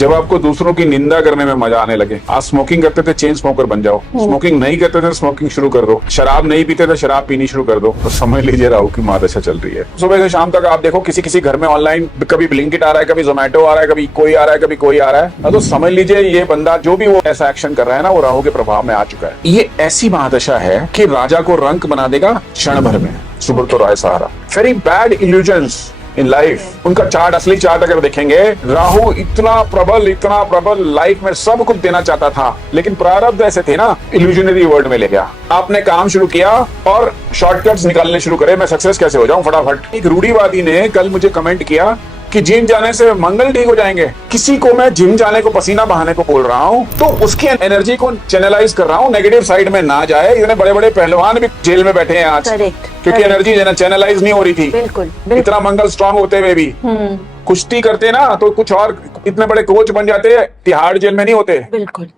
जब आपको दूसरों की निंदा करने में मजा आने लगे, आप स्मोकिंग करते थे चेन स्मोकर बन जाओ, स्मोकिंग नहीं करते थे स्मोकिंग शुरू कर दो, शराब नहीं पीते थे शराब पीनी शुरू कर दो, तो समझ लीजिए राहु की महादशा चल रही है। सुबह से शाम तक आप देखो किसी किसी घर में ऑनलाइन कभी ब्लिंकिट आ रहा है, कभी जोमेटो आ रहा है, कभी कोई आ रहा है, कभी कोई आ रहा है, तो समझ लीजिए ये बंदा जो भी वो ऐसा एक्शन कर रहा है ना, वो राहु के प्रभाव में आ चुका है। ये ऐसी महादशा है कि राजा को रंक बना देगा क्षण भर में। Subrata Roy Sahara, very bad illusions in life. उनका चार्ट, असली चार्ट अगर देखेंगे, राहु इतना प्रबल लाइफ में सब कुछ देना चाहता था, लेकिन प्रारब्ध ऐसे थे ना, इल्यूजनरी वर्ल्ड में ले गया। आपने काम शुरू किया और शॉर्टकट्स निकालने शुरू करे, मैं सक्सेस कैसे हो जाऊं फटाफट। एक रूढ़िवादी ने कल मुझे कमेंट किया कि जिम जाने से मंगल ठीक हो जाएंगे। किसी को मैं जिम जाने को, पसीना बहाने को बोल रहा हूँ, तो उसकी एनर्जी को चैनलाइज कर रहा हूँ, नेगेटिव साइड में ना जाए। इतने बड़े बड़े पहलवान भी जेल में बैठे हैं आज, क्योंकि एनर्जी चैनलाइज नहीं हो रही थी। बिल्कुल। इतना मंगल स्ट्रांग होते हुए भी कुश्ती करते ना तो कुछ और इतने बड़े कोच बन जाते, तिहाड़ जेल में नहीं होते। बिल्कुल।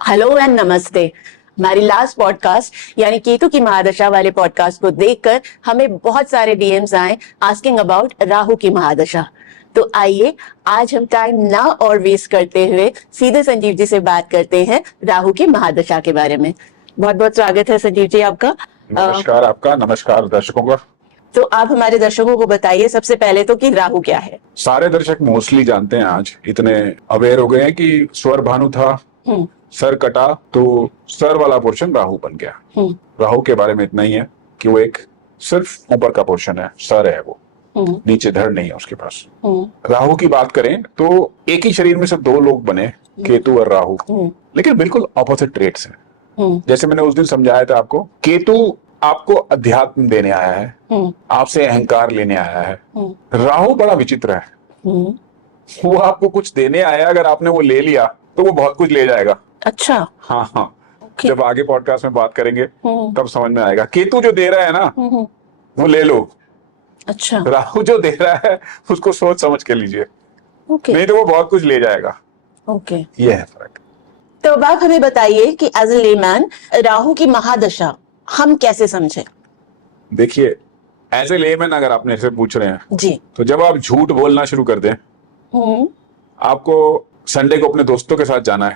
हेलो एंड नमस्ते। हमारी लास्ट पॉडकास्ट यानी केतु की महादशा वाले पॉडकास्ट को देखकर हमें बहुत सारे डीएम्स आए आस्किंग अबाउट राहु की महादशा। तो आइए आज हम टाइम ना और वेस्ट करते हुए सीधे संजीव जी से बात करते हैं राहु की महादशा के बारे में। बहुत बहुत स्वागत है संजीव जी आपका। नमस्कार आपका, नमस्कार दर्शकों का। तो आप हमारे दर्शकों को बताइए सबसे पहले तो कि राहु क्या है। सारे दर्शक मोस्टली जानते हैं, आज इतने अवेयर हो गए हैं कि स्वर भानु था, सर कटा तो सर वाला पोर्शन राहु बन गया। राहु के बारे में इतना ही है कि वो एक सिर्फ ऊपर का पोर्शन है, सर है वो, नीचे धड़ नहीं है उसके पास। राहु की बात करें तो एक ही शरीर में से दो लोग बने, केतु और राहु, लेकिन बिल्कुल ऑपोजिट ट्रेट्स हैं। जैसे मैंने उस दिन समझाया था आपको, केतु आपको अध्यात्म देने आया है, आपसे अहंकार लेने आया है। राहु बड़ा विचित्र है, वो आपको कुछ देने आया, अगर आपने वो ले लिया तो वो बहुत कुछ ले जाएगा। अच्छा। हाँ, जब आगे पॉडकास्ट में बात करेंगे तब समझ में आएगा। केतु जो दे रहा है ना, वो ले लो। अच्छा। राहु जो दे रहा है उसको सोच समझ के लीजिए, नहीं तो वो बहुत कुछ ले जाएगा। ये है फर्क। तो अब आप हमें बताइए कि एज ए लेमैन राहु की महादशा हम कैसे समझे। देखिए, एज ए लेमैन अगर आप मेरे से पूछ रहे हैं जी, तो जब आप झूठ बोलना शुरू कर दें, आपको संडे को अपने दोस्तों के साथ जाना है,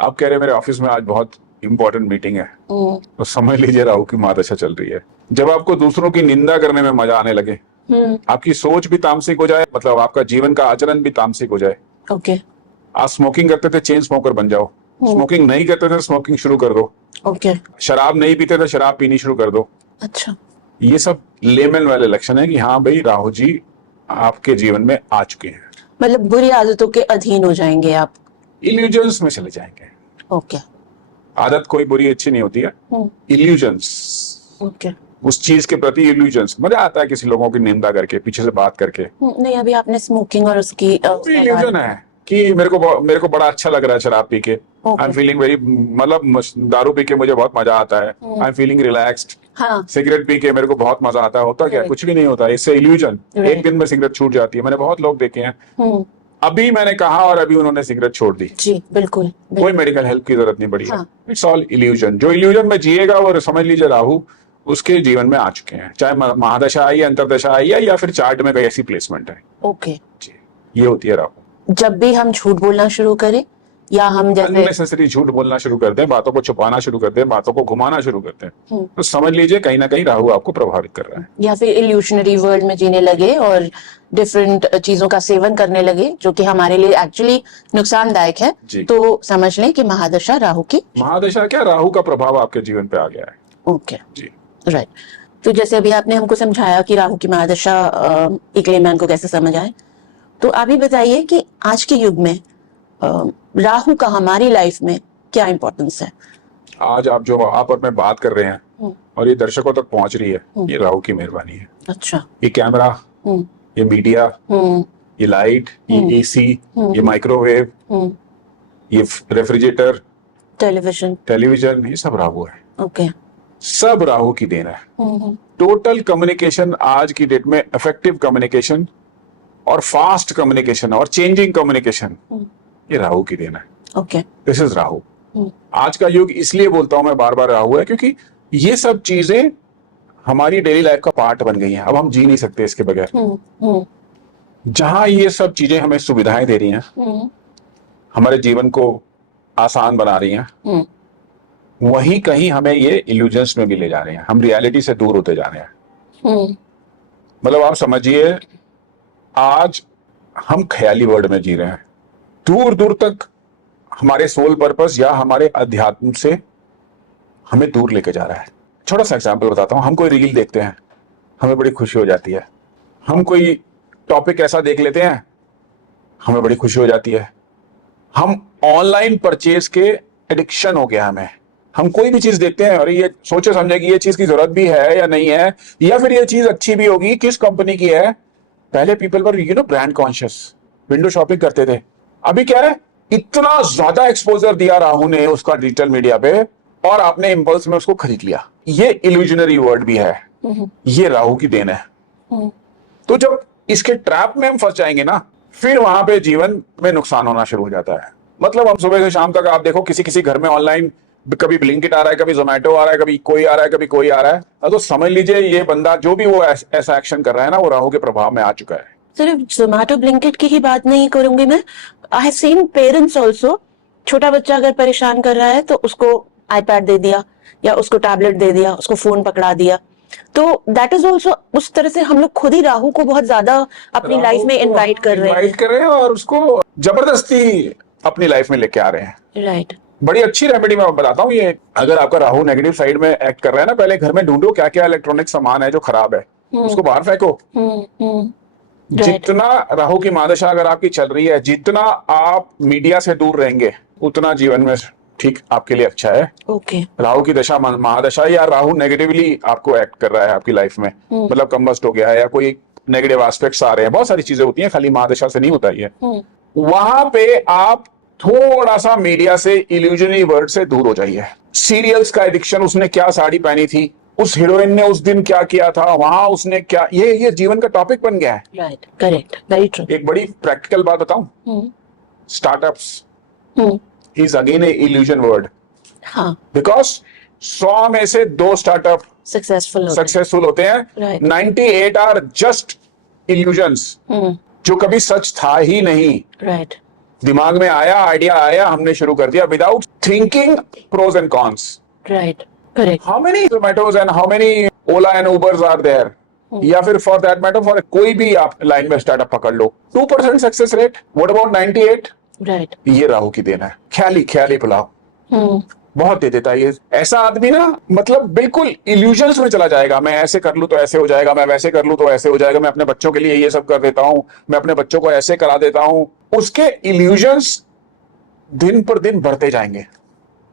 आप कह रहे हैं मेरे ऑफिस में आज बहुत इंपॉर्टेंट मीटिंग है, तो समझ लीजिए राहु की महादशा चल रही है। जब आपको दूसरों की निंदा करने में मजा आने लगे, आपकी सोच भी तामसिक हो जाए, मतलब आपका जीवन का आचरण भी तामसिक हो जाए। आप स्मोकिंग करते थे चेन स्मोकर बन जाओ, स्मोकिंग नहीं करते थे स्मोकिंग शुरू कर दो, शराब नहीं पीते थे शराब पीनी शुरू कर दो। अच्छा। ये सब लेमन वाले लक्षण है कि हाँ भाई राहु जी आपके जीवन में आ चुके हैं। मतलब बुरी आदतों के अधीन हो जाएंगे आप, इल्यूजन्स में चले जाएंगे। आदत कोई बुरी अच्छी नहीं होती है, इल्यूजन्स। उस चीज के प्रति इल्यूजन्स। मजा आता है किसी लोगों की निंदा करके, पीछे से बात करके। नहीं, अभी आपने स्मोकिंग और उसकी इल्यूजन है कि मेरे को बड़ा अच्छा लग रहा है शराब पी के, आई एम फीलिंग वेरी, मतलब दारू पी के मुझे बहुत मजा आता है, I am feeling relaxed. Cigarette P के मेरे को बहुत मजा आता है, होता क्या, कुछ भी नहीं होता, इससे इल्यूजन। एक दिन में सिगरेट छूट जाती है, मैंने बहुत लोग देखे हैं। अभी मैंने कहा और अभी उन्होंने सिगरेट छोड़ दी। जी, बिल्कुल। कोई मेडिकल हेल्प की जरूरत नहीं पड़ी है, इट्स ऑल इल्यूजन। जो इल्यूजन में जिएगा वो समझ लीजिए राहु उसके जीवन में आ चुके हैं, चाहे महादशा आई, अंतरदशा आई है, या फिर चार्ट में कोई ऐसी प्लेसमेंट है। जी, ये होती है राहु। जब भी हम झूठ बोलना शुरू करें या हम जैसे अननेसेसरी झूठ बोलना शुरू करते हैं, बातों को छुपाना शुरू करते हैं, बातों को घुमाना शुरू करते हैं, तो समझ लीजिए कहीं ना कहीं राहु आपको प्रभावित कर रहा है। या फिर इल्यूशनरी वर्ल्ड में जीने लगे और डिफरेंट चीजों का सेवन करने लगे जो कि हमारे लिए एक्चुअली नुकसानदायक है, तो समझ लें कि महादशा राहु की। महादशा क्या, राहु का प्रभाव आपके जीवन पे आ गया है। जी, राइट। तो जैसे अभी आपने हमको समझाया कि राहु की महादशा एक लेमैन को कैसे समझ आए, तो आप ही बताइए कि आज के युग में राहु का हमारी लाइफ में क्या इंपॉर्टेंस है। आज आप जो आप और मैं बात कर रहे हैं और ये दर्शकों तक पहुंच रही है, ये राहु की मेहरबानी है। अच्छा। ये कैमरा, ये मीडिया, ये लाइट, ये एसी, ये माइक्रोवेव, ये रेफ्रिजरेटर, टेलीविजन, ये सब राहु है। सब राहु की देन है। टोटल कम्युनिकेशन आज की डेट में, इफेक्टिव कम्युनिकेशन और फास्ट कम्युनिकेशन और चेंजिंग कम्युनिकेशन, ये राहु की देन है। This is Rahu. आज का युग इसलिए बोलता हूं मैं बार बार राहु है, क्योंकि ये सब चीजें हमारी डेली लाइफ का पार्ट बन गई हैं। अब हम जी नहीं सकते इसके बगैर। जहां ये सब चीजें हमें सुविधाएं दे रही हैं, हमारे जीवन को आसान बना रही हैं, वहीं कहीं हमें ये इल्यूजन्स में भी ले जा रहे हैं। हम रियलिटी से दूर होते जा रहे हैं। मतलब आप समझिए, आज हम ख्याली वर्ल्ड में जी रहे हैं। दूर दूर तक हमारे सोल पर्पस या हमारे अध्यात्म से हमें दूर लेके जा रहा है। छोटा सा एग्जांपल बताता हूं। हम कोई रील देखते हैं, हमें बड़ी खुशी हो जाती है। हम कोई टॉपिक ऐसा देख लेते हैं, हमें बड़ी खुशी हो जाती है। हम ऑनलाइन परचेज के एडिक्शन हो गया हमें। हम कोई भी चीज देखते हैं और ये सोचे समझे कि ये चीज की जरूरत भी है या नहीं है, या फिर ये चीज अच्छी भी होगी, किस कंपनी की है। पहले पीपल पर ब्रांड कॉन्शियस, विंडो शॉपिंग करते थे। अभी क्या है, इतना ज्यादा एक्सपोजर दिया राहु ने उसका डिजिटल मीडिया पे, और आपने इंपल्स में उसको खरीद लिया। ये इल्यूजनरी वर्ड भी है, ये राहु की देन है। तो जब इसके ट्रैप में हम फंस जाएंगे ना, फिर वहां पे जीवन में नुकसान होना शुरू हो जाता है। मतलब हम सुबह से शाम तक आप देखो, किसी किसी घर में ऑनलाइन कभी ब्लिंकिट आ रहा है, कभी जोमेटो आ रहा है, कभी कोई आ रहा है, कभी कोई आ रहा है। तो समझ लीजिए ये बंदा जो भी वो ऐसा एक्शन कर रहा है ना, वो राहु के प्रभाव में आ चुका है। सिर्फ जोमेटो ब्लिंकिट की ही बात नहीं करूंगी मैं। आई हैव सीन पेरेंट्स ऑल्सो, छोटा बच्चा अगर परेशान कर रहा है तो उसको आईपैड दे दिया, या उसको टैबलेट दे दिया, उसको फोन पकड़ा दिया। तो दैट इज ऑल्सो, उस तरह से हम लोग खुद ही राहु को बहुत ज्यादा अपनी लाइफ में इनवाइट कर रहे हैं और उसको जबरदस्ती अपनी लाइफ में लेके आ रहे हैं। राइट। बड़ी अच्छी रेमेडी मैं बताता हूँ ये। अगर आपका राहु नेगेटिव साइड में एक्ट कर रहा है ना, पहले घर में ढूंढो क्या क्या इलेक्ट्रॉनिक सामान है जो खराब है, उसको बाहर फेंको। जितना राहु की महादशा अगर आपकी चल रही है, जितना आप मीडिया से दूर रहेंगे, उतना जीवन में ठीक आपके लिए अच्छा है। ओके। राहु की दशा, महादशा, या राहु नेगेटिवली आपको एक्ट कर रहा है आपकी लाइफ में, मतलब कम्बस्ट हो गया है या कोई नेगेटिव एस्पेक्ट्स आ रहे हैं, बहुत सारी चीजें होती हैं, खाली महादशा से नहीं होता ये। वहां पे आप थोड़ा सा मीडिया से, इल्यूजनरी वर्ड से दूर हो जाइए। सीरियल्स का एडिक्शन, उसने क्या साड़ी पहनी थी, उस हीरोइन ने उस दिन क्या किया था, वहां उसने क्या, ये जीवन का टॉपिक बन गया है। Right, correct, very true. एक बड़ी प्रैक्टिकल बात बताऊं, startups is again A illusion word. हाँ, बिकॉज 100 में से 2 स्टार्टअप सक्सेसफुल होते हैं। Right. 98 आर जस्ट इल्यूजन्स, जो कभी सच था ही नहीं। राइट। दिमाग में आया, आइडिया आया, हमने शुरू कर दिया without thinking pros and cons. Right, correct. How many Zomatos and how many Ola and Ubers are there, या फिर फॉर दैट मैटर फॉर कोई भी आप लाइन में स्टार्टअप पकड़ लो, 2% success rate. What about 98? Right. ये राहु की देन है। ख्याली पुलाव बहुत दे देता है ये। ऐसा आदमी ना, मतलब बिल्कुल इल्यूजन्स में चला जाएगा। मैं ऐसे कर लूं तो ऐसे हो जाएगा, मैं वैसे कर लूं तो ऐसे हो जाएगा, मैं अपने बच्चों के लिए ये सब कर देता हूं, मैं अपने बच्चों को ऐसे करा देता हूं। उसके इल्यूजन्स दिन पर दिन बढ़ते जाएंगे,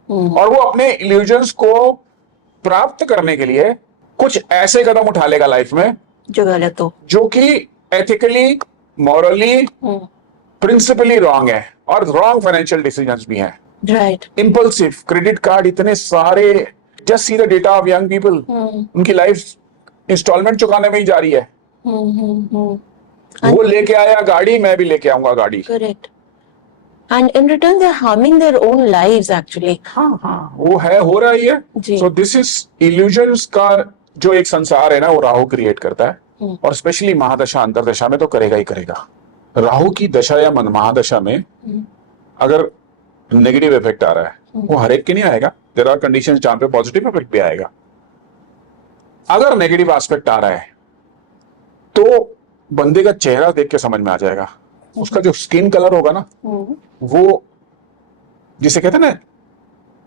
और वो अपने इल्यूजन्स को प्राप्त करने के लिए कुछ ऐसे कदम उठा लेगा लाइफ में जो गलत हो, जो कि एथिकली, मॉरली, प्रिंसिपली रॉन्ग है, और रॉन्ग फाइनेंशियल डिसीजंस भी हैं। राइट। इंपल्सिव क्रेडिट कार्ड, इतने सारे, just see the data of young people, उनकी लाइफ इंस्टॉलमेंट चुकाने में ही जा रही है। वो लेके आया गाड़ी, मैं भी लेके आऊंगा गाड़ी। Correct. And in return they are harming their own lives actually. हाँ, वो है, हो रहा ही है। सो दिस इज इल्यूजन्स का जो एक संसार है ना, वो राहु क्रिएट करता है, और स्पेशली महादशा अंतरदशा में तो करेगा ही करेगा। राहु की दशा या महादशा में अगर नेगेटिव इफेक्ट आ रहा है, वो हर एक के नहीं आएगा। देयर आर कंडीशंस जहां पे पॉजिटिव इफेक्ट भी आएगा। अगर नेगेटिव एस्पेक्ट आ रहा है तो बंदे का चेहरा देख के समझ में आ जाएगा। उसका जो स्किन कलर होगा ना, वो जिसे कहते हैं ना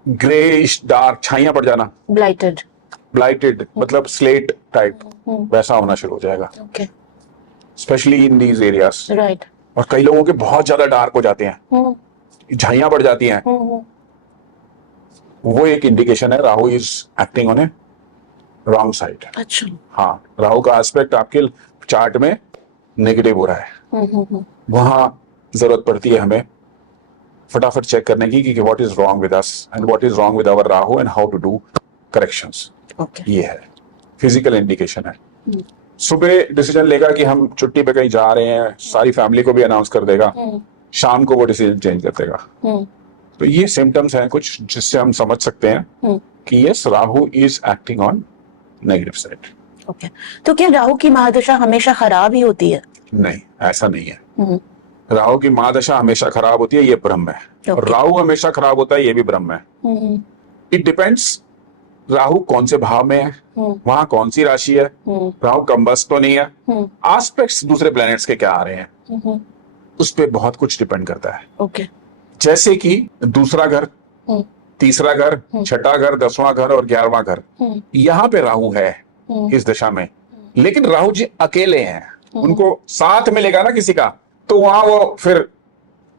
ग्रेइश डार्क, छाइयां पड़ जाना, ब्लाइटेड मतलब स्लेट टाइप, वैसा होना शुरू हो जाएगा। Okay. Specially in these areas. Right. और कई लोगों के बहुत ज्यादा डार्क हो जाते हैं, झाइयां पड़ जाती हैं। वो एक इंडिकेशन है Rahu is acting on A wrong side. अच्छा। हाँ, राहु का एस्पेक्ट आपके चार्ट में नेगेटिव हो रहा है। वहां जरूरत पड़ती है हमें फटाफट चेक करने की कि what is wrong with us and what is wrong with our Rahu and how to do corrections. ये है फिजिकल इंडिकेशन है। सुबह डिसीजन लेगा कि हम छुट्टी पे कहीं जा रहे हैं, सारी फैमिली को भी अनाउंस कर देगा, शाम को वो डिसीजन चेंज कर देगा। तो ये सिम्टम्स हैं कुछ जिससे हम समझ सकते हैं कि yes, Rahu is acting on negative side. Okay, तो क्या राहु की महादशा हमेशा खराब ही होती है? नहीं, ऐसा नहीं है। राहु की महादशा हमेशा खराब होती है, ये भ्रम है। और राहु हमेशा खराब होता है, ये भी भ्रम है। इट डिपेंड्स राहु कौन से भाव में है, वहां कौन सी राशि है, राहु कंबस्ट तो नहीं है, आस्पेक्ट्स दूसरे प्लैनेट्स के क्या आ रहे हैं, उस पे बहुत कुछ डिपेंड करता है। ओके। जैसे कि दूसरा घर, तीसरा घर, छठा घर, 10वां घर और 11वां घर, यहाँ पे राहु है इस दशा में। लेकिन राहु जी अकेले हैं, उनको साथ मिलेगा ना किसी का, तो वहां वो फिर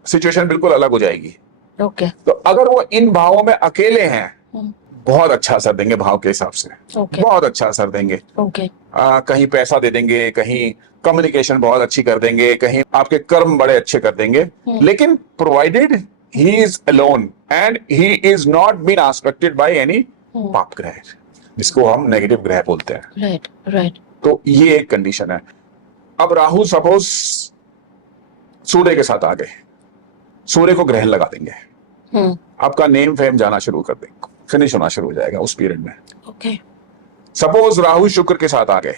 सिचुएशन बिल्कुल अलग हो जाएगी। ओके। तो अगर वो इन भावों में अकेले हैं, बहुत अच्छा असर देंगे भाव के हिसाब से। बहुत अच्छा असर देंगे। कहीं पैसा दे देंगे, कहीं कम्युनिकेशन बहुत अच्छी कर देंगे, कहीं आपके कर्म बड़े अच्छे कर देंगे। लेकिन provided he is alone and he is not been aspected by any पाप ग्रह, जिसको हम नेगेटिव ग्रह बोलते हैं। Right, right. तो ये एक कंडीशन है। अब राहु सपोज सूर्य के साथ आ गए, सूर्य को ग्रहण लगा देंगे, आपका नेम फेम जाना शुरू कर देंगे, फिनिश होना शुरू हो जाएगा उस पीरियड में। ओके। सपोज राहु शुक्र के साथ आ गए,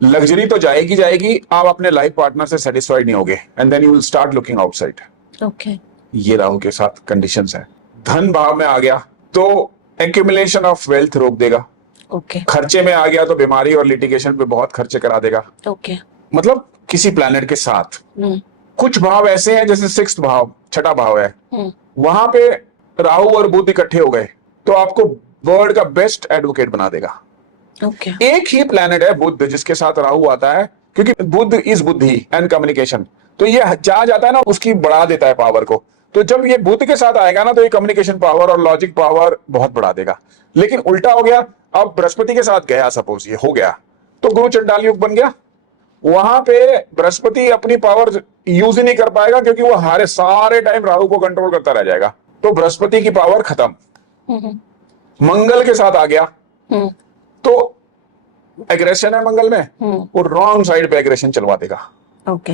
लग्जरी तो जाएगी जाएगी, आप अपने लाइफ पार्टनर से सेटिस्फाइड नहीं होगे, and then you will start looking outside. Okay. ये राहु के साथ कंडीशंस है। धन भाव में आ गया तो एक्यूमुलेशन ऑफ वेल्थ रोक देगा। ओके। खर्चे में आ गया तो बीमारी और लिटिगेशन पे बहुत खर्चे करा देगा। ओके। मतलब किसी प्लैनेट के साथ। कुछ भाव ऐसे हैं, जैसे 6th भाव, छठा भाव है, वहां पे राहु और बुध इकट्ठे हो गए तो आपको वर्ल्ड का बेस्ट एडवोकेट बना देगा। ओके। एक ही प्लैनेट है बुध जिसके साथ राहु आता है, क्योंकि बुध इज बुद्धि एंड कम्युनिकेशन, तो ये जहां जाता है ना उसकी बढ़ा देता है पावर को। तो जब ये बुध के साथ आएगा ना, तो ये कम्युनिकेशन पावर और लॉजिक पावर बहुत बढ़ा देगा। लेकिन उल्टा हो गया, अब बृहस्पति के साथ गया, सपोज ये हो गया, तो गुरु चंडाल युग बन गया। वहां पे बृहस्पति अपनी पावर यूज ही नहीं कर पाएगा, क्योंकि वो हारे सारे टाइम राहु को कंट्रोल करता रह जाएगा, तो बृहस्पति की पावर खत्म। मंगल के साथ आ गया तो एग्रेशन है मंगल में, वो रॉन्ग साइड पे एग्रेशन चलवा देगा। ओके।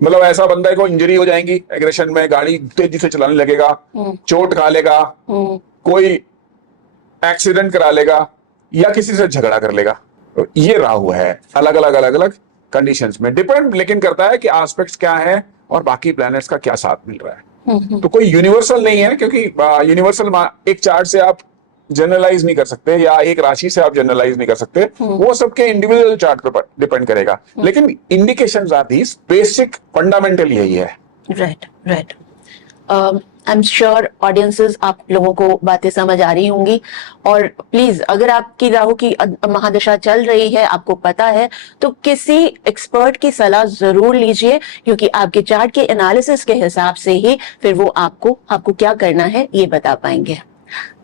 मतलब ऐसा बंदा को इंजरी हो जाएगी एग्रेशन में, गाड़ी तेजी से चलाने लगेगा, चोट खा लेगा, कोई एक्सीडेंट करा लेगा, या किसी से झगड़ा कर लेगा। तो ये राहु है। अलग अलग कंडीशंस में डिपेंड लेकिन करता है कि एस्पेक्ट्स क्या है और बाकी प्लैनेट्स का क्या साथ मिल रहा है। तो कोई यूनिवर्सल नहीं है, क्योंकि यूनिवर्सल एक चार्ट से आप जनरलाइज नहीं कर सकते, या एक राशि से आप जनरलाइज नहीं कर सकते, वो सबके इंडिविजुअल चार्ट पर डिपेंड करेगा। लेकिन indications are these, basic fundamental यही है। Right, right. I am sure audiences आप लोगों को बातें समझ आ रही होंगी। और प्लीज, अगर आपकी राहु की महादशा चल रही है, आपको पता है, तो किसी एक्सपर्ट की सलाह जरूर लीजिए, क्योंकि आपके चार्ट के एनालिसिस के हिसाब से ही फिर वो आपको क्या करना है ये बता पाएंगे।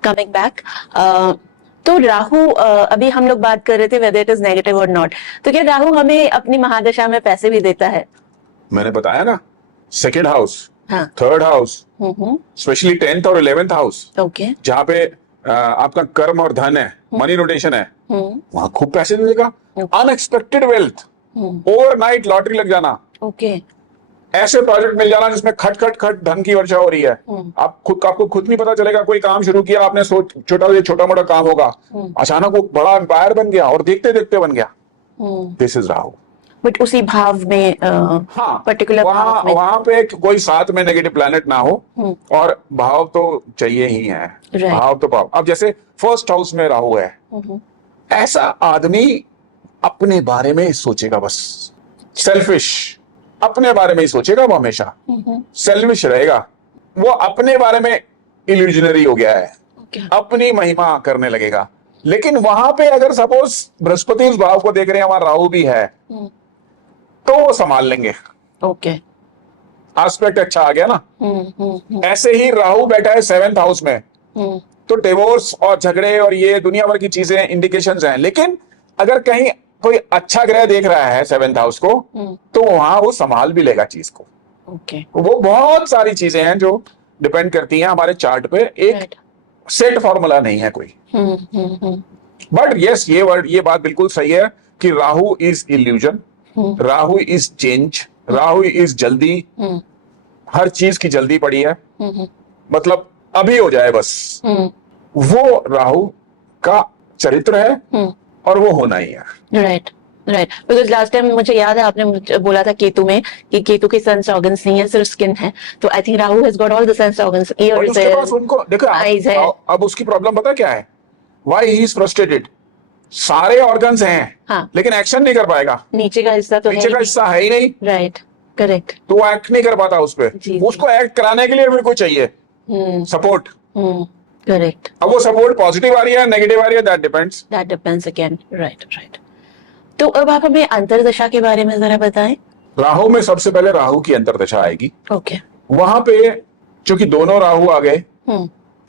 कमिंग बैक, तो राहु, अभी हम लोग बात कर रहे थे वेदर इट इज नेगेटिव और नॉट, तो क्या राहु हमें अपनी महादशा में पैसे भी देता है? मैंने बताया ना, 2nd हाउस, हाँ। 3rd हाउस, स्पेशली 10th और 11th हाउस, ओके। जहाँ पे आपका कर्म और धन है, मनी रोटेशन है, वहां खूब पैसे देगा। अनएक्सपेक्टेड वेल्थ, ओवरनाइट लॉटरी लग जाना, ओके। ऐसे प्रोजेक्ट मिल जाना जिसमें खट खट खट धन की वर्षा हो रही है। आपको खुद नहीं पता चलेगा, कोई काम शुरू किया आपने, छोटा मोटा काम होगा, अचानक वो बड़ा एम्पायर बन गया और देखते देखते बन गया। This is Rahu. बट उसी भाव में, हाँ, पर्टिकुलर भाव में, वहां पे कोई साथ में नेगेटिव प्लैनेट ना हो, और भाव तो चाहिए ही है। भाव तो भाव। अब जैसे 1st हाउस में राहु है, ऐसा आदमी अपने बारे में सोचेगा, बस सेल्फिश, अपने बारे में ही सोचेगा, वो हमेशा सेल्फिश रहेगा, वो अपने बारे में इल्यूजनरी हो गया है, अपनी महिमा करने लगेगा। लेकिन वहां पे अगर सपोज बृहस्पति उस भाव को देख रहे हैं, वहां राहु भी है, तो वो संभाल लेंगे। ओके। एस्पेक्ट अच्छा आ गया ना। ऐसे ही राहु बैठा है 7th हाउस में, तो डिवोर्स और झगड़े और ये दुनिया भर की चीजें इंडिकेशंस हैं। लेकिन अगर कहीं कोई अच्छा ग्रह देख रहा है 7th हाउस को, तो वहां वो संभाल भी लेगा चीज को। ओके। वो बहुत सारी चीजें हैं जो डिपेंड करती हैं हमारे चार्ट पे, एक सेट फॉर्मूला नहीं है कोई। बट यस, ये बात बिल्कुल सही है कि Rahu is illusion, Rahu is change, Rahu is जल्दी, हर चीज की जल्दी पड़ी है, मतलब अभी हो जाए बस। वो राहु का चरित्र है, और वो होना ही है। Right right, because last time मुझे याद है आपने मुझे बोला था केतु में कि केतु के सेंस ऑर्गन्स नहीं है, सिर्फ स्किन है। तो I think Rahu has got all the sense organs, और ईयर्स उसके है, पास उनको देखो eyes है। अब उसकी प्रॉब्लम पता क्या है, वाई ही इज फ्रस्ट्रेटेड। सारे ऑर्गन्स हैं, हाँ। लेकिन एक्शन नहीं कर पाएगा। नीचे का हिस्सा तो नीचे का हिस्सा है ही नहीं, राइट, करेक्ट। तो वो एक्ट नहीं कर पाता उस पर। जी। उसको एक्ट कराने के लिए भी कोई चाहिए, सपोर्ट। करेक्ट, अब वो सपोर्ट पॉजिटिव आ रही है नेगेटिव आ रही है, that depends again. Right right. तो अब आप हमें अंतर्दशा के बारे में जरा बताएं। राहु में सबसे पहले राहु की अंतर्दशा आएगी। ओके। वहां पे चूंकि दोनों राहु आ गए हम्म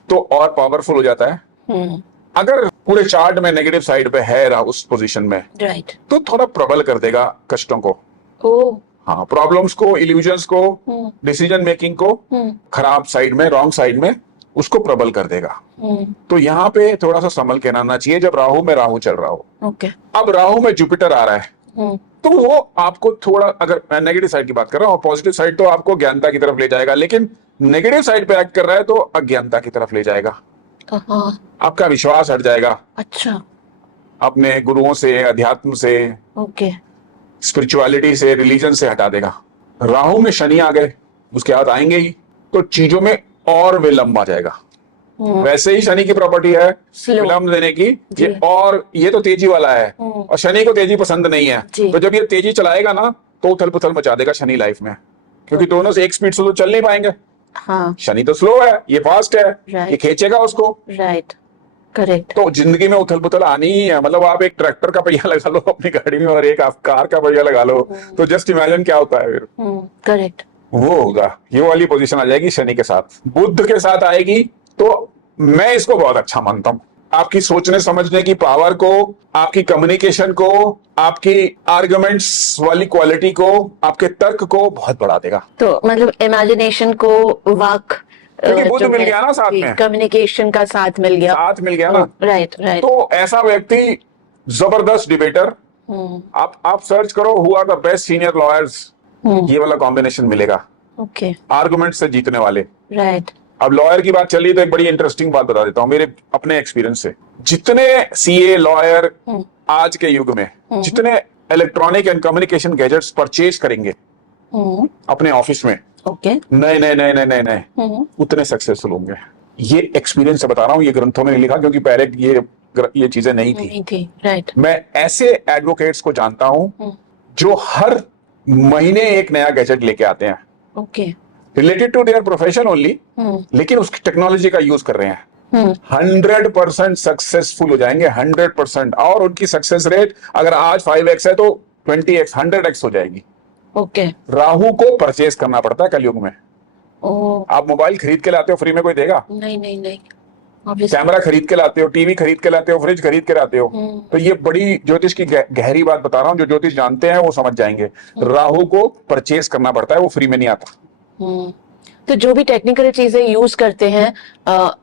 तो और पावरफुल हो जाता है। हम्म अगर पूरे चार्ट में नेगेटिव साइड पे है राहु उस पोजीशन में, राइट। तो थोड़ा प्रबल कर देगा कष्टों को, ओ हाँ, प्रॉब्लम्स को, इल्यूजन्स को, डिसीजन मेकिंग को खराब साइड में, रॉन्ग साइड में उसको प्रबल कर देगा। तो यहाँ पे थोड़ा सा संभल के रहना चाहिए जब राहु में राहु चल रहा हो। ओके। अब राहु में जुपिटर आ रहा है, तो वो आपको थोड़ा, अगर मैं नेगेटिव साइड की बात कर रहा हूँ, पॉजिटिव साइड तो आपको ज्ञानता की तरफ ले जाएगा, लेकिन नेगेटिव साइड पे एक्ट कर रहा है तो अज्ञानता की तरफ ले जाएगा। हाँ। आपका विश्वास हट जाएगा अच्छा। अपने गुरुओं से, अध्यात्म से, ओके। स्पिरिचुअलिटी से, रिलीजन से हटा देगा। राहु में शनि आ गए, उसके बाद आएंगे ही, तो चीजों में और विलंब आ जाएगा। वैसे ही शनि की प्रॉपर्टी है Slow। विलंब देने की, जी। और ये तो तेजी वाला है, और शनि को तेजी पसंद नहीं है। जी। तो जब ये तेजी चलाएगा ना, तो उथल पुथल मचा देगा शनि लाइफ में, क्योंकि दोनों से एक स्पीड से तो चल नहीं पाएंगे। हाँ। शनि तो स्लो है, ये फास्ट है, Right। ये खींचेगा उसको। Right, correct. तो जिंदगी में उथल पुथल आनी ही है। मतलब आप एक ट्रैक्टर का पहिया लगा लो अपनी गाड़ी में और एक आप कार का पहिया लगा लो, तो जस्ट इमेजिन क्या होता है फिर। करेक्ट। वो होगा, ये वाली पोजीशन आ जाएगी शनि के साथ। बुध के साथ आएगी तो मैं इसको बहुत अच्छा मानता हूं। आपकी सोचने समझने की पावर को, आपकी कम्युनिकेशन को, आपकी आर्गुमेंट्स वाली क्वालिटी को, आपके तर्क को बहुत बढ़ा देगा। तो मतलब इमेजिनेशन को, वाक, क्योंकि बुध मिल गया ना साथ में, कम्युनिकेशन का साथ मिल गया, साथ मिल गया ना। Right right. तो ऐसा व्यक्ति जबरदस्त डिबेटर। आप सर्च करो who are the best senior lawyers, ये वाला कॉम्बिनेशन मिलेगा, ओके। आर्गुमेंट से जीतने वाले। राइट। अब लॉयर की बात चली तो एक बड़ी इंटरेस्टिंग बात बता देता हूं मेरे अपने एक्सपीरियंस से। जितने सीए लॉयर आज के युग में जितने electronic and communication gadgets purchase करेंगे अपने ऑफिस में, ओके। नए नए नए नए नए नए, उतने सक्सेसफुल होंगे। ये एक्सपीरियंस से बता रहा हूँ, ये ग्रंथों में नहीं लिखा, क्योंकि पहले ये चीजें नहीं थी। राइट। मैं ऐसे एडवोकेट्स को जानता हूं जो हर महीने एक नया गैजेट लेके आते हैं, okay. Related to their profession only, लेकिन उसकी टेक्नोलॉजी का यूज कर रहे हैं। 100% सक्सेसफुल हो जाएंगे, 100%। और उनकी सक्सेस रेट अगर आज 5x है तो 20x 100x हो जाएगी। ओके। राहु को परचेज करना पड़ता है कलयुग में। ओ, आप मोबाइल खरीद के लाते हो, फ्री में कोई देगा? नहीं नहीं नहीं, obviously। कैमरा खरीद के लाते हो, टीवी खरीद के लाते हो, फ्रिज खरीद के लाते हो। तो ये बड़ी ज्योतिष की गहरी बात बता रहा हूँ, जो ज्योतिष जानते हैं वो समझ जाएंगे। राहु को परचेज करना पड़ता है, वो फ्री में नहीं आता। तो जो भी टेक्निकल चीजें यूज करते हैं,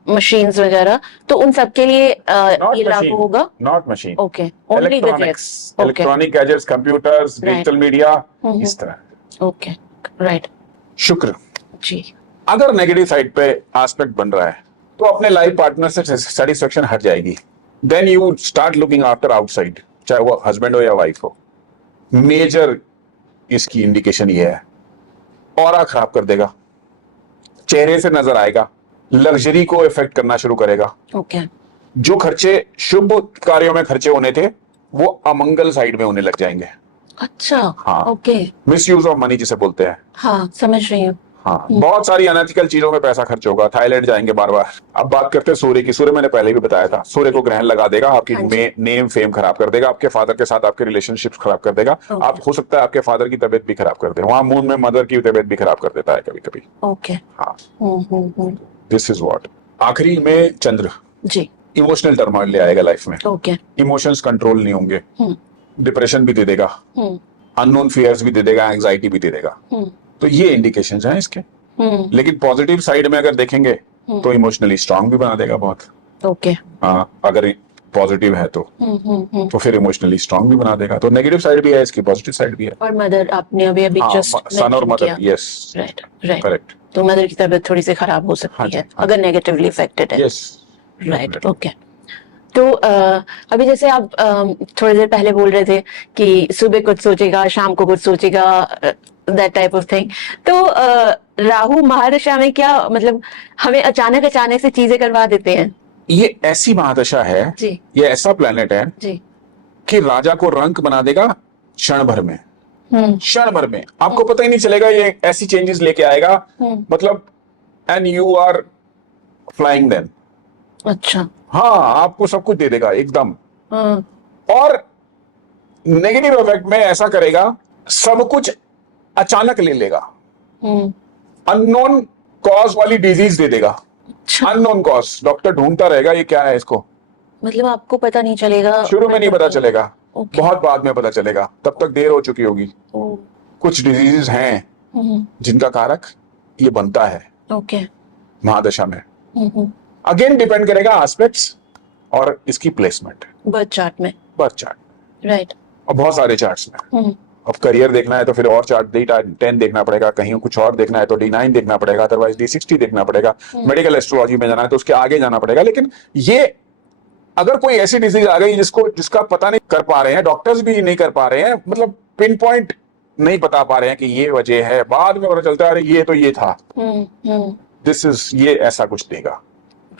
मशीन्स वगैरह, तो उन सब के लिए ये लागू होगा? Not machine, okay, only electronics, electronic gadgets, computers, digital media, इस तरह। Okay, right. शुक्र जी। अगर नेगेटिव साइड पे एस्पेक्ट बन रहा है तो अपने लाइफ पार्टनर से सेटिस्फेक्शन हट जाएगी। Then you start looking after outside, चाहे वो हस्बैंड हो या वाइफ हो। मेजर इसकी इंडिकेशन ये है, ऑरा खराब कर देगा, चेहरे से नजर आएगा, लग्जरी को इफेक्ट करना शुरू करेगा। ओके। जो खर्चे शुभ कार्यों में खर्चे होने थे वो अमंगल साइड में होने लग जाएंगे। अच्छा। हाँ। Okay. Miss use of money जिसे बोलते हैं। हाँ, समझ रही हूँ। हाँ, बहुत सारी अनएथिकल चीजों में पैसा खर्च होगा। थाईलैंड जाएंगे बार बार। अब बात करते हैं सूर्य की। सूर्य मैंने पहले भी बताया था, सूर्य को ग्रहण लगा देगा, आपकी हाँ जी। नेम फेम खराब कर देगा, आपके फादर के साथ आपके रिलेशनशिप खराब कर देगा। ओके। आप हो सकता है आपके फादर की तबीयत भी खराब कर दे। वहां मून में मदर की तबीयत भी खराब कर देता है कभी कभी। ओके। हाँ, दिस इज व्हाट। आखिरी में चंद्र जी। इमोशनल टर्मोइल ले आएगा लाइफ में। ओके। इमोशंस कंट्रोल नहीं होंगे, डिप्रेशन भी दे देगा, अननोन फियर्स भी दे देगा, एंजाइटी भी दे देगा। तो ये इंडिकेशंस हैं इसके। लेकिन पॉजिटिव साइड में अगर देखेंगे तो इमोशनली स्ट्रांग भी बना देगा बहुत। ओके। हाँ, अगर पॉजिटिव है तो फिर इमोशनली स्ट्रांग भी बना देगा। तो नेगेटिव साइड भी है इसकी, पॉजिटिव साइड भी है। और मदर आपने अभी जस्ट सन और mother, yes, right right. Correct, तो मदर की तबीयत थोड़ी सी खराब हो सकती है अगर नेगेटिवली इफेक्टेड है। Yes, right. ओके। तो अभी जैसे आप थोड़ी देर पहले बोल रहे थे कि सुबह कुछ सोचेगा, शाम को कुछ सोचेगा, दैट टाइप ऑफ थिंग। तो राहु महादशा में क्या मतलब हमें अचानक अचानक से चीजें करवा देते हैं? ये ऐसी महादशा है, जी ये ऐसा प्लेनेट है जी। कि राजा को रंक बना देगा क्षण भर में। क्षण भर में आपको पता ही नहीं चलेगा, ये ऐसी चेंजेस लेके आएगा, मतलब and you are flying then. अच्छा। हाँ, आपको सब कुछ दे देगा एकदम। हाँ। और नेगेटिव इफेक्ट में ऐसा करेगा, सब कुछ अचानक ले लेगा। अननोन कॉज वाली डिजीज दे देगा। अननोन कॉज, डॉक्टर ढूंढता रहेगा ये क्या है इसको। मतलब आपको पता नहीं चलेगा? शुरू में नहीं पता चलेगा, Okay. बहुत बाद में पता चलेगा, तब तक देर हो चुकी होगी। कुछ डिजीजेस हैं जिनका कारक ये बनता है ओके। महादशा में। अगेन डिपेंड करेगा एस्पेक्ट्स और इसकी प्लेसमेंट, बर्थ चार्ट में। Birth chart right. और बहुत सारे चार्ट्स में। अब करियर देखना है तो फिर और चार्ट D10 देखना पड़ेगा, कहीं कुछ और देखना है तो D9 देखना पड़ेगा, अदरवाइज D60 देखना पड़ेगा। मेडिकल एस्ट्रोलॉजी में जाना है तो उसके आगे जाना पड़ेगा। लेकिन ये अगर कोई ऐसी डिजीज आ गई जिसका पता नहीं कर पा रहे हैं, डॉक्टर्स भी नहीं कर पा रहे हैं, मतलब पिन पॉइंट नहीं बता पा रहे हैं कि ये वजह है, बाद में पता चलता है अरे ये तो ये था, दिस इज, ये ऐसा कुछ देगा।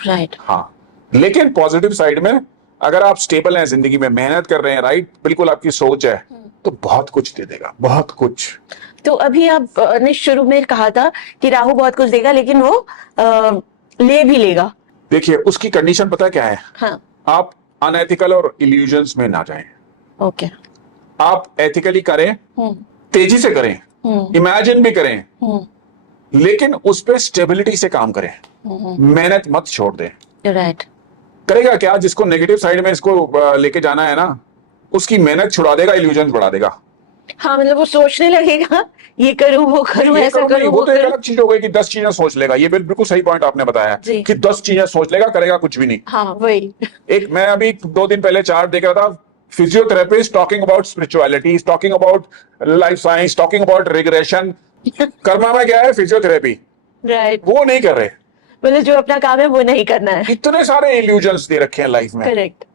राइट। हाँ, लेकिन पॉजिटिव साइड में अगर आप स्टेबल हैं, जिंदगी में मेहनत कर रहे हैं, राइट, बिल्कुल आपकी सोच है, तो बहुत कुछ दे देगा, बहुत कुछ। तो अभी आपने शुरू में कहा था कि राहु बहुत कुछ देगा, लेकिन वो ले भी लेगा। देखिए, उसकी कंडीशन पता क्या है? हाँ। आप अनएथिकल और इल्यूजन्स में ना जाएं। ओके। आप एथिकली करें, तेजी से करें, इमेजिन भी करें, लेकिन उस पे स्टेबिलिटी से काम करें, मेहनत मत छोड़ दें। राइट। करेगा क्या? जिसको नेगेटिव साइड में इसको लेके जाना है ना, उसकी मेहनत छुड़ा देगा, इल्यूजन बढ़ा देगा। हाँ, मतलब वो सोचने लगेगा ये करूं वो करूं, ऐसा करूं वो तो एक अलग चीज हो गई कि 10 चीजें सोच लेगा। ये बिल्कुल सही पॉइंट आपने बताया कि 10 चीजें सोच लेगा, करेगा कुछ भी नहीं। हाँ, वही। एक मैं अभी 2 दिन पहले चार्ट देख रहा था, physiotherapist talking about spirituality, talking about life science, talking about regression. Karma में क्या है? फिजियोथेरेपी। राइट। वो नहीं कर रहे, मतलब जो अपना काम है वो नहीं करना है। इतने सारे इल्यूजन्स दे रखे हैं लाइफ में। करेक्ट।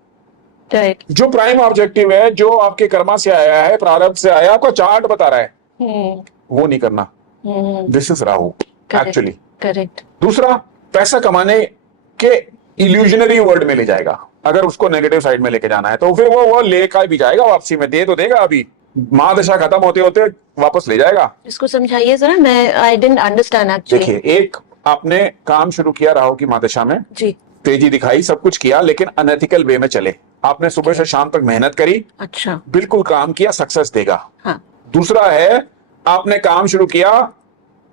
राइट। जो प्राइम ऑब्जेक्टिव है, जो आपके कर्मा से आया है, प्रारब्ध से आया है, आपका चार्ट बता रहा है, वो नहीं करना। This is Rahu actually. Correct. दूसरा, पैसा कमाने के इल्यूजनरी वर्ल्ड में ले जाएगा। अगर उसको नेगेटिव साइड में लेके जाना है तो फिर वो लेकर भी जाएगा, वापसी में दे तो देगा। अभी महादशा खत्म होते होते वापस ले जाएगा। इसको समझाइए जरा, मैं आई डिडंट अंडरस्टैंड एक्चुअली। देखिए, एक आपने काम शुरू किया राहु की महादशा में, जी, तेजी दिखाई, सब कुछ किया, लेकिन अनएथिकल वे में चले। आपने सुबह से शाम तक मेहनत करी, अच्छा, बिल्कुल काम किया, सक्सेस देगा। हाँ। दूसरा है, आपने काम शुरू किया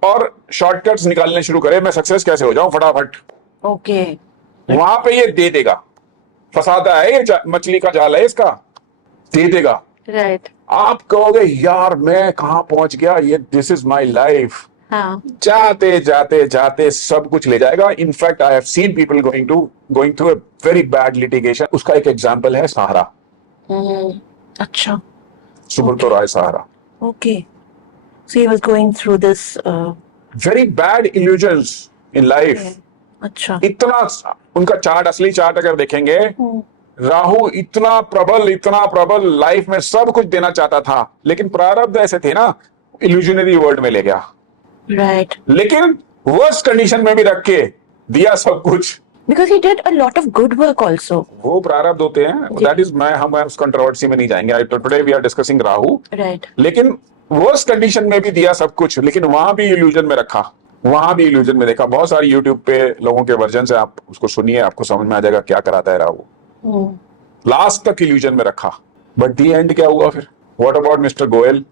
और शॉर्टकट्स निकालने शुरू करे, मैं सक्सेस कैसे हो जाऊं फटाफट, ओके। वहां पे ये दे देगा। फंसाता है ये, मछली का जाल है इसका, दे देगा। राइट। आप कहोगे यार मैं कहां पहुंच गया, ये दिस इज माई लाइफ। हाँ। जाते जाते जाते सब कुछ ले जाएगा। In fact I have seen people going through a very bad litigation. उसका एक एग्जांपल है सहारा। अच्छा। Subrata Roy Sahara. Okay, so he was going through this very bad illusions in life. अच्छा। इतना उनका चार्ट, असली चार्ट अगर देखेंगे, राहु इतना प्रबल लाइफ में सब कुछ देना चाहता था, लेकिन प्रारब्ध ऐसे थे ना, इल्यूजनरी वर्ल्ड में ले गया। राइट। लेकिन वर्स्ट कंडीशन में भी रख के दिया सब कुछ। Because he did a lot of good work also. वो प्रारब्ध होते हैं, दैट इज, हम उस कंट्रोवर्सी में नहीं जाएंगे। Today we are discussing Rahu. Right. लेकिन वर्स्ट कंडीशन में भी दिया सब कुछ, लेकिन वहां भी इल्यूजन में रखा, वहां भी इल्यूजन में देखा। बहुत सारी यूट्यूब पे लोगों के वर्जन से आप उसको सुनिए, आपको समझ में आ जाएगा क्या कराता है राहु। लास्ट तक इल्यूजन में रखा, बट दी एंड क्या हुआ फिर? What about mister Goyal,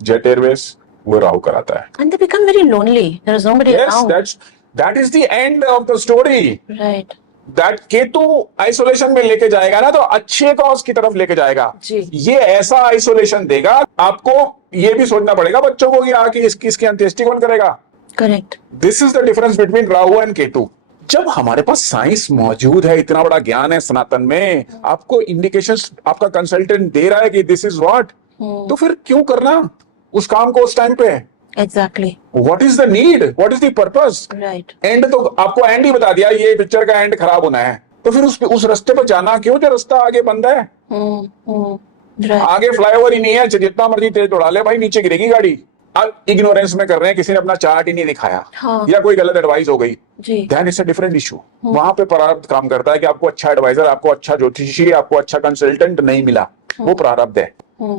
jet Airways? वो राहु कराता है। And they become very lonely. There is nobody Yes, around. that is the end of the story. Right. That Ketu isolation में लेके जाएगा ना, तो अच्छे कॉज की तरफ लेके जाएगा। जी। ये ऐसा आइसोलेशन देगा, आपको ये भी सोचना पड़ेगा बच्चों को कि आके इसकी अंत्येष्टि कौन करेगा। Correct. This is the difference between Rahu and Ketu. जब हमारे पास साइंस मौजूद है, इतना बड़ा ज्ञान है सनातन में, आपको इंडिकेशंस आपका कंसल्टेंट दे रहा है कि दिस इज व्हाट, तो फिर क्यों करना उस काम को उस टाइम पे? Exactly. What is the need, what is the purpose? Right. And तो आपको एंड ही बता दिया, ये पिक्चर का एंड खराब होना है, तो फिर उस रास्ते पर जाना क्यों जो रास्ता आगे बंद है। राइट। आगे फ्लाईओवर ही नहीं है, जितना मर्जी तेज दौड़ा ले भाई, नीचे गिरेगी गाड़ी। अब इग्नोरेंस में कर रहे हैं, किसी ने अपना चार्ट ही नहीं दिखाया, हाँ। या कोई गलत एडवाइस हो गई, जी। Then it's a different issue. वहां पे प्रारब्ध काम करता है कि आपको अच्छा एडवाइजर, आपको अच्छा ज्योतिषी, आपको अच्छा कंसल्टेंट नहीं मिला, वो प्रारब्ध है।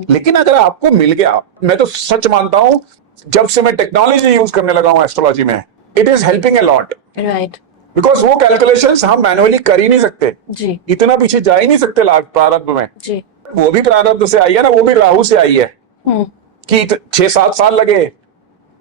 लेकिन अगर आपको मिल गया, मैं तो सच मानता हूं, जब से मैं टेक्नोलॉजी यूज करने लगा हूं एस्ट्रोलॉजी में, it is helping a lot. Right. Because वो कैलकुलेशंस हम मैनुअली कर ही नहीं सकते, जी। इतना पीछे जा ही नहीं सकते प्रारब्ध में। जी। वो भी प्रारब्ध से आई है ना, वो भी राहु से आई है कि 6-7 साल लगे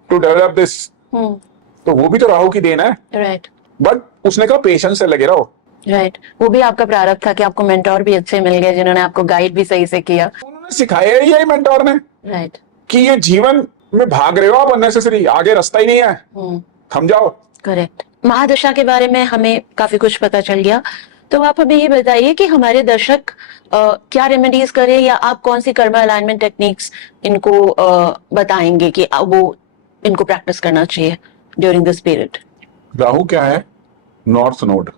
टू डेवलप दिस, तो वो भी तो राहु की देन है। राइट। बट उसने कहा पेशेंस से लगे रहो। राइट। वो भी आपका प्रारब्ध था कि आपको मेंटोर भी अच्छे मिल गए जिन्होंने आपको गाइड भी सही से किया। उन्होंने सिखाया ही यही मेंटोर ने, राइट। कि ये जीवन में भाग रहे हो आप अननेसेसरी, आगे रास्ता ही नहीं है, थम जाओ। करेक्ट। महादशा के बारे में हमें काफी कुछ पता चल गया, तो आप हमें ये बताइए कि हमारे दर्शक क्या रेमेडीज करें, या आप कौन सी कर्मा अलाइनमेंट टेक्निक्स इनको बताएंगे कि वो इनको प्रैक्टिस करना चाहिए ड्यूरिंग दिस पीरियड। राहु क्या है? North node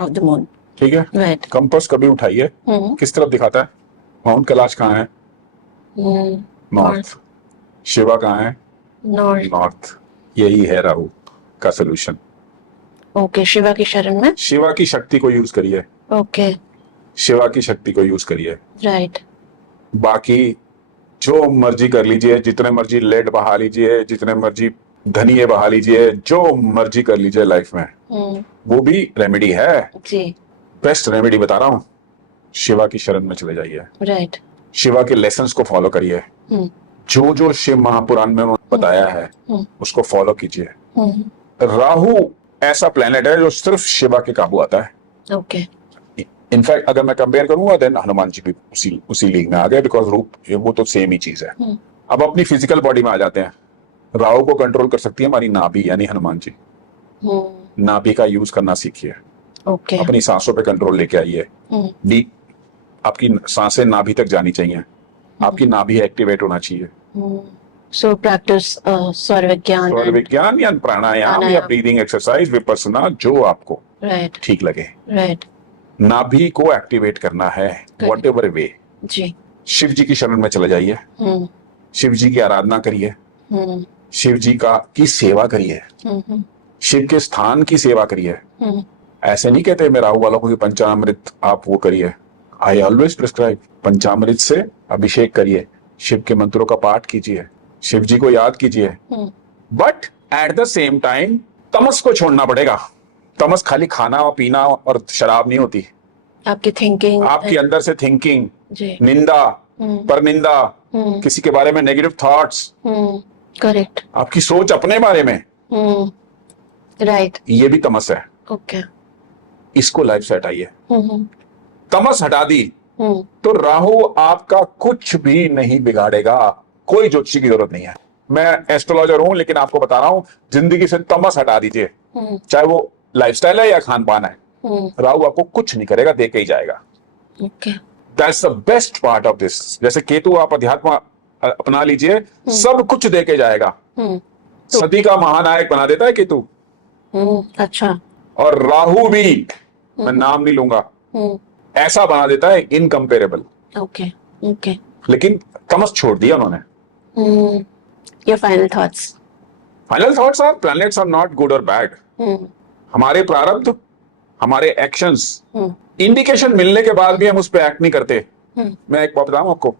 of the moon. ठीक है। राइट। कंपास कभी उठाइए, किस तरफ दिखाता है? माउंट कैलाश कहाँ है? नॉर्थ। शिवा कहाँ है? नॉर्थ। यही है राहु का सोल्यूशन। ओके। शिवा की शरण में शिवा की शक्ति को यूज करिए। ओके। शिवा की शक्ति को यूज करिए। राइट। बाकी जो मर्जी कर लीजिए, जितने मर्जी लेड बहा लीजिए, जितने मर्जी धनिये बहा लीजिए, जो मर्जी कर लीजिए लाइफ में, वो भी रेमेडी है। जी। बेस्ट रेमेडी बता रहा हूं, शिवा की शरण में चले जाइए। राइट। शिवा के लेसन्स को फॉलो करिए, जो जो शिव महापुराण में बताया है उसको फॉलो कीजिए। राहु ऐसा प्लेनेट है जो सिर्फ शिवा के काबू आता है। ओके। इनफैक्ट अगर मैं कंपेयर करूंगा, देन हनुमान जी भी उसी लीग में आ गए, बिकॉज रूप वो तो सेम ही चीज है। अब अपनी फिजिकल बॉडी में आ जाते हैं। राहु को कंट्रोल कर सकती है हमारी नाभि, यानी हनुमान जी। नाभि का यूज करना सीखिए। ओके। अपनी सांसों पे कंट्रोल लेके आइए। डीप आपकी सांसें नाभि तक जानी चाहिए, आपकी नाभि एक्टिवेट होना चाहिए। सो प्रैक्टिस स्वर विज्ञान या प्राणायाम या ब्रीदिंग एक्सरसाइज, विपस्सना, जो आपको ठीक लगे। राइट। नाभि को एक्टिवेट करना है वॉट एवर वे। जी। शिव जी की शरण में चले जाइए, शिव जी की आराधना करिए, शिव जी की सेवा करिए, शिव के स्थान की सेवा करिए। ऐसे नहीं कहते मैं राहु वालों को कि पंचामृत आप वो करिए। आई ऑलवेज प्रिस्क्राइब पंचामृत से अभिषेक करिए, शिव के मंत्रों का पाठ कीजिए, शिव जी को याद कीजिए। But at the same time तमस को छोड़ना पड़ेगा। तमस खाली खाना और पीना और शराब नहीं होती। आपकी थिंकिंग, आपकी अंदर से थिंकिंग, निंदा, परनिंदा, किसी के बारे में नेगेटिव थॉट्स। करेक्ट। आपकी सोच अपने बारे में। राइट। ये भी तमस है। ओके। इसको लाइफ से हटाइए। तमस हटा दी तो राहु आपका कुछ भी नहीं बिगाड़ेगा। कोई ज्योतिषी की जरूरत नहीं है। मैं एस्ट्रोलॉजर हूं, लेकिन आपको बता रहा हूं, जिंदगी से तमस हटा दीजिए, चाहे वो लाइफस्टाइल है या खान पान है। राहु आपको कुछ नहीं करेगा, दे के ही जाएगा। That's the best part of this. जैसे केतु आप अध्यात्म अपना लीजिए, सब कुछ दे के जाएगा। सदी का महानायक बना देता है केतु। अच्छा। और राहु भी, मैं नाम नहीं लूंगा, ऐसा बना देता है इनकंपेरेबल। ओके। ओके। लेकिन तमस छोड़ दिया उन्होंने। Your final thoughts? Final thoughts are planets are not good or bad. हमारे प्रारब्ध, हमारे एक्शंस, इंडिकेशन मिलने के बाद भी हम उस पर एक्ट नहीं करते। मैं एक बात बताऊं आपको,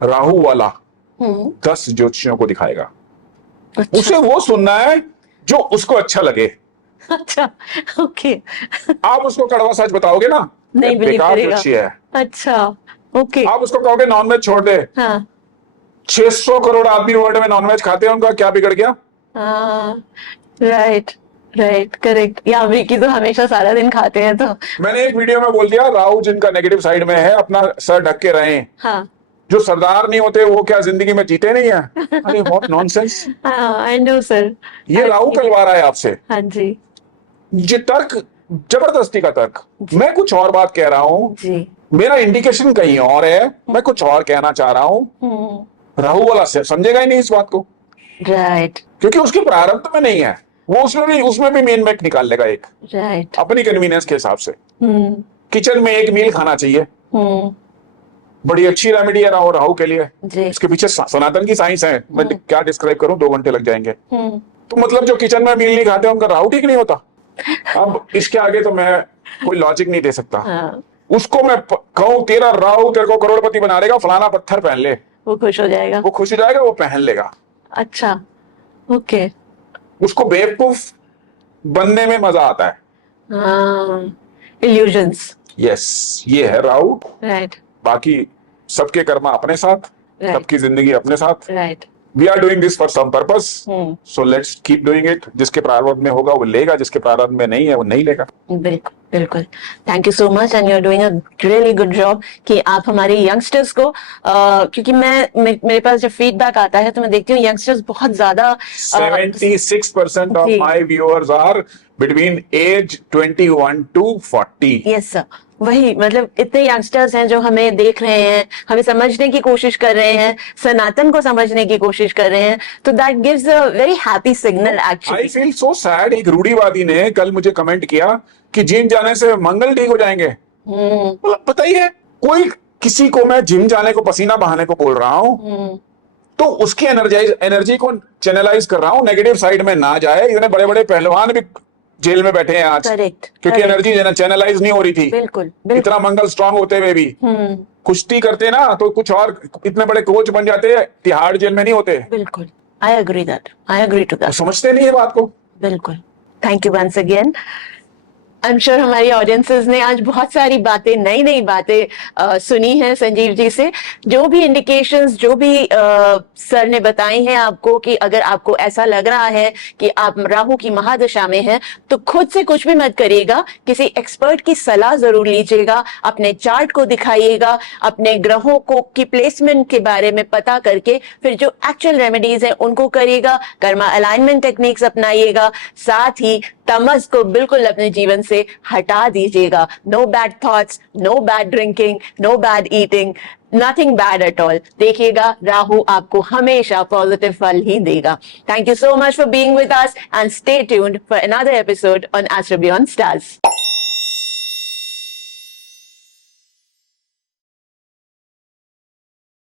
राहु वाला 10 ज्योतिषियों को दिखाएगा। अच्छा। उसे वो सुनना है जो उसको अच्छा लगे। अच्छा। ओके। आप उसको कड़वा सच बताओगे ना, नहीं बेकार ज्योतिषी है। अच्छा। ओके। आप उसको कहोगे नॉनवेज छोड़ दे। हाँ। 600 करोड़ आदमी वर्ल्ड में नॉनवेज खाते हैं, उनका क्या बिगड़ गया? राइट। राइट। करेक्ट। या अमेरिकी तो हमेशा सारा दिन खाते हैं। तो मैंने एक वीडियो में बोल दिया, राहु जिनका नेगेटिव साइड में है अपना सर ढक के रहें। हाँ। जो सरदार नहीं होते वो क्या जिंदगी में जीते नहीं है? अरे what nonsense. I know sir. ये राहु कलवा रहा है आपसे। हाँ जी। ये तर्क जबरदस्ती का तर्क। मैं कुछ और बात कह रहा हूँ जी, मेरा इंडिकेशन कहीं और है, मैं कुछ और कहना चाह रहा हूँ। राहु वाला समझेगा ही नहीं इस बात को। राइट। क्योंकि उसके प्रारब्ध में नहीं है। वो उसमें भी मेन मैक निकाल लेगा एक, राइट। अपनी कन्वीनियंस के हिसाब से। किचन में एक मील खाना चाहिए, बड़ी अच्छी रेमेडी है राहु के लिए। जी। इसके पीछे सनातन की साइंस है, मैं क्या डिस्क्राइब करूं, 2 घंटे लग जाएंगे। तो मतलब जो किचन में मील नहीं खाते उनका राहु ठीक नहीं होता। अब इसके आगे तो मैं कोई लॉजिक नहीं दे सकता। हाँ। उसको मैं कहूं तेरा राहु तेरे को करोड़पति बना देगा, फलाना पत्थर पहन ले, वो खुश हो जाएगा। वो खुश हो जाएगा, वो पहन लेगा। अच्छा, ओके। उसको बेवकूफ बनने में मजा आता है। हाँ, इल्यूजन्स। यस, ये है राहु। राइट। बाकी सबके कर्म अपने साथ, Right. सबकी जिंदगी अपने साथ। Right. We are doing this for some purpose, so let's keep doing it. जिसके प्रारब्ध में होगा वो लेगा, जिसके प्रारब्ध में नहीं है वो नहीं लेगा। बिल्कुल बिल्कुल। Thank you so much and you are doing a really good job कि आप हमारे यंगस्टर्स को क्योंकि मेरे पास जब फीडबैक आता है तो मैं देखती हूँ यंगस्टर्स बहुत ज्यादा 76% of जी। my viewers are between age 21 to 40. Yes sir, वही मतलब इतने यंगस्टर्स हैं जो हमें देख रहे हैं, हमें समझने की कोशिश कर रहे हैं, सनातन को समझने की कोशिश कर रहे हैं, तो that gives a very happy signal I actually. feel so sad. एक रूढ़िवादी ने कल मुझे कमेंट किया कि जिम जाने से मंगल ठीक हो जाएंगे। मतलब पता ही है, कोई किसी को मैं जिम जाने को, पसीना बहाने को बोल रहा हूँ तो उसकी एनर्जी को चैनलाइज कर रहा हूँ, नेगेटिव साइड में ना जाए। इतने बड़े बड़े पहलवान भी जेल में बैठे हैं आज, करेक्ट, क्योंकि एनर्जी चैनलाइज नहीं हो रही थी। बिल्कुल बिल्कुल। इतना मंगल स्ट्रांग होते हुए भी कुश्ती करते ना तो कुछ और इतने बड़े कोच बन जाते, तिहाड़ जेल में नहीं होते। बिल्कुल, आई एग्री टू दैट। समझते नहीं है बात को। बिल्कुल। Thank you once again. I am sure हमारी ऑडियंसेस ने आज बहुत सारी बातें, नई नई बातें सुनी हैं संजीव जी से। जो भी इंडिकेशंस, जो भी सर ने बताई हैं आपको कि अगर आपको ऐसा लग रहा है कि आप राहु की महादशा में हैं तो खुद से कुछ भी मत करिएगा, किसी एक्सपर्ट की सलाह जरूर लीजिएगा, अपने चार्ट को दिखाइएगा, अपने ग्रहों को की प्लेसमेंट के बारे में पता करके फिर जो एक्चुअल रेमेडीज हैं उनको करिएगा, कर्मा अलाइनमेंट टेक्निक्स अपनाइएगा, साथ ही तमस को बिल्कुल अपने जीवन से हटा दीजिएगा। No bad thoughts, no bad drinking, no bad eating, nothing bad at all. देखिएगा राहु आपको हमेशा पॉजिटिव फल ही देगा। Thank you so much for being with us and stay tuned for another episode on Astro Beyond stars.